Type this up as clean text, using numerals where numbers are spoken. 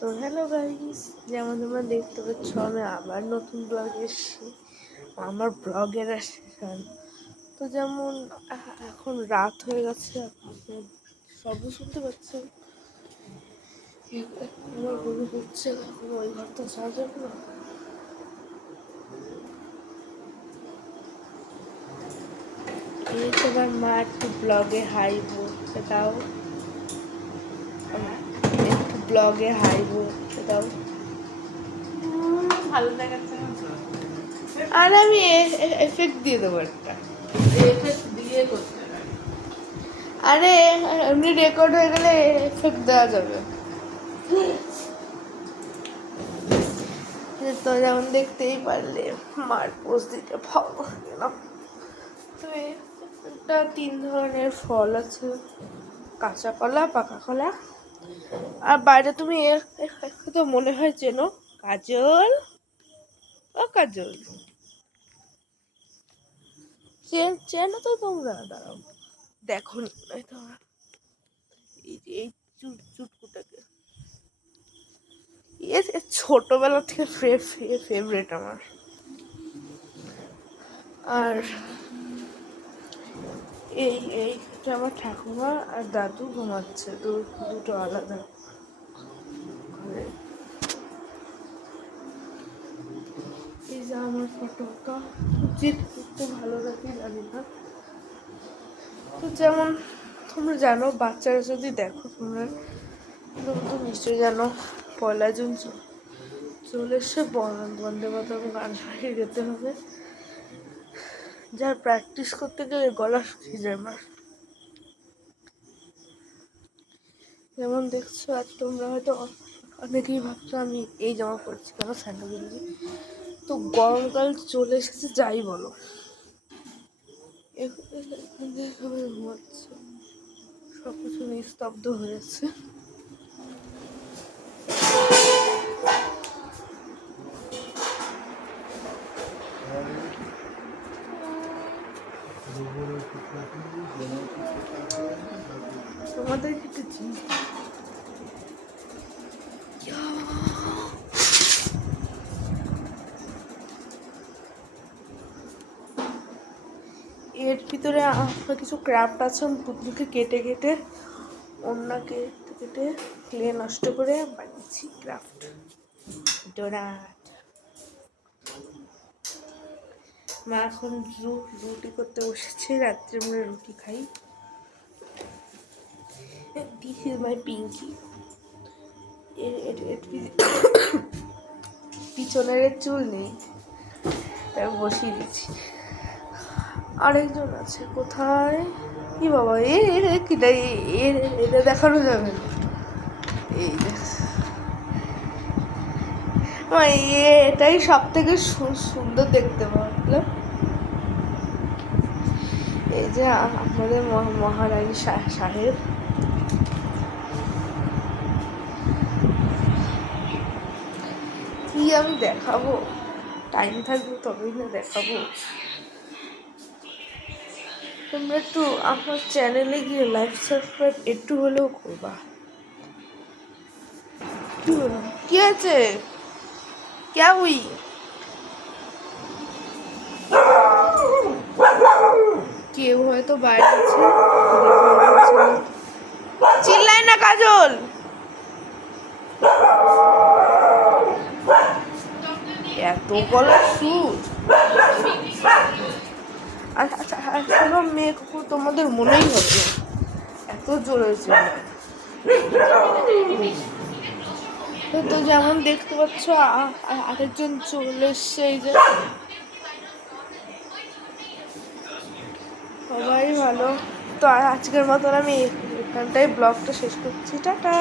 তো hello guys, যেমন তোমরা দেখতে পাচ্ছ আমি আবার নতুন ব্লগ এসেছি। আমার ব্লগের সেশন তো যেমন এখন রাত হয়ে গেছে, আপনি শব্দ শুনতে পাচ্ছেন। আমার গরু হচ্ছে, এখন ওই ঘরটা যাওয়া যাবে না। এই তোমার মা একটু ব্লগে হাই বলতে দাও, একটু ব্লগে হাই বলতে দাও। ভালো দেখাচ্ছে না তো। আর আমি এফেক্ট দিয়ে দেবো একটা। এফেক্ট দিয়ে করতে হবে। আরে এমনি রেকর্ড হয়ে গেলে এফেক্ট দেওয়া যাবে। তো যেমন দেখতেই পারলে মার পোজ দিতে ভালো গেলাম। তো এটা 3 ধরনের ফল আছে, কাঁচা কলা, পাকা কলা। আর বাইরে তুমি তো মনে হয় চেনো, কাজল। ও কাজল, চেনো তো তোমরা? দাঁড়াও, দেখো নি তোমরা। এই যে এই চুটকুটাকে ছোটবেলা থেকে ফেভারিট আমার। আর এইটা আমার ঠাকুমা আর দাদু ঘুমাচ্ছে, দুটো আলাদা ঘরে। এই যে আমার ফটোটা উচিত করতে ভালো লাগে, জানি না। তো যেমন তোমরা জানো, বাচ্চারা যদি দেখো, তোমরা তো নিশ্চয়ই জানো, 1 জুন চলে এসে বন্দে মাতরম গান শুনিয়ে যেতে হবে। যার প্র্যাকটিস করতে গেলে গলা শুকিয়ে যায় আমার। যেমন দেখছো, আর তোমরা হয়তো অনেকেই ভাবছো আমি এই জামা পরছি কেন, স্যান্ডেল গেঞ্জি। তো গরমকাল চলে এসেছে, যাই বলো। সবাই ঘুমাচ্ছে, সব কিছু নিস্তব্ধ হয়েছে। তোমাদের একটু জিনিস এর ভিতরে আমার কিছু ক্রাফট আছে, আমি পুতুলকে কেটে কেটে অন্য কেটে কেটে ক্লে নষ্ট করে বানিয়েছি ক্রাফট ডোনাট। মা এখন রুটি করতে বসেছে, রাত্রে আমরা রুটি খাই। This is my Pinky. পিছনের চুল নেই, তাই বসিয়ে দিচ্ছি। আরেকজন আছে কোথায়? কি বাবা, কিটা এটা দেখানো যাবে না। এই যে এটাই সব থেকে সুন্দর দেখতে পারলাম। এই যে আমাদের মহারানী সাহেব। কি আমি দেখাবো, টাইম থাকবে তবেই না দেখাবো। তোমরা একটু আমার চ্যানেলে গিয়ে লাইক সাবস্ক্রাইব একটু হলেও করবা। কি হলো, কি আছে? क्या हुई? কেউ হয়তো বাইরে আছে, চিল্লাই না কাজল। এত গলার সুর। আচ্ছা আসলে মেয়ে কুকুর তোমাদের মনেই হবে, এত জোরে চিল্লায়। তো যেমন দেখতে পাচ্ছ আরেকজন চলে এসছে। এই যে সবাই ভালো। তো আজকের মতন আমি এখানটাই ব্লগটা শেষ করছি, টাটা।